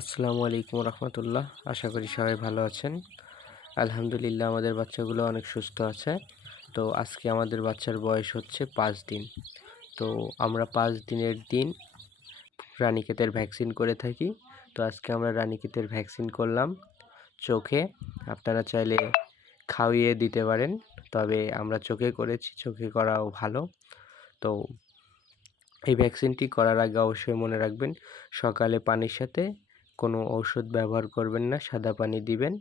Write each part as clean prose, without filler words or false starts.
আসসালামু আলাইকুম রহমতুল্লাহ। আশা করি সবাই ভালো আছেন। আলহামদুলিল্লাহ আমাদের বাচ্চাগুলো অনেক সুস্থ আছে। তো আজকে আমাদের বাচ্চার বয়স হচ্ছে 5 দিন। তো আমরা 5 দিনের দিন রানীক্ষেতের ভ্যাকসিন করে থাকি। তো আজকে আমরা রানীক্ষেতের ভ্যাকসিন করলাম চোখে। আপনারা চাইলে খাইয়ে দিতে পারেন, তবে আমরা চোখে করেছি, চোখে করাও ভালো। তো এই ভ্যাকসিনটি করার আগে অবশ্যই মনে রাখবেন, সকালে পানির সাথে কোনো ঔষধ ব্যবহার করবেন না, সাদা পানি দিবেন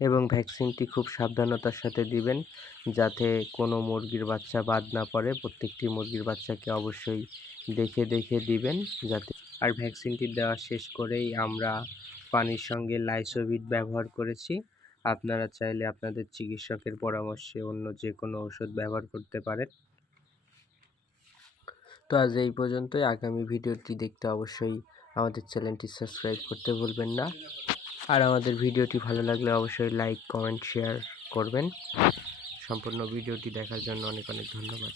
এবং ভ্যাকসিনটি খুব সাবধানতার সাথে দিবেন, যাতে কোনো মুরগির বাচ্চা বাদ না পড়ে। প্রত্যেকটি মুরগির বাচ্চাকে অবশ্যই দেখে দেখে দিবেন যাতে। আর ভ্যাকসিনটি দেওয়া শেষ করেই আমরা পানির সঙ্গে লাইসোভিট ব্যবহার করেছি। আপনারা চাইলে আপনাদের চিকিৎসকের পরামর্শে অন্য যে কোনো ঔষধ ব্যবহার করতে পারেন। তো আজ এই পর্যন্তই। আগামী ভিডিওটি দেখতে অবশ্যই আমাদের চ্যানেলটি সাবস্ক্রাইব করতে ভুলবেন না। আর আমাদের ভিডিওটি ভালো লাগলে অবশ্যই লাইক, কমেন্ট, শেয়ার করবেন। সম্পূর্ণ ভিডিওটি দেখার জন্য অনেক অনেক ধন্যবাদ।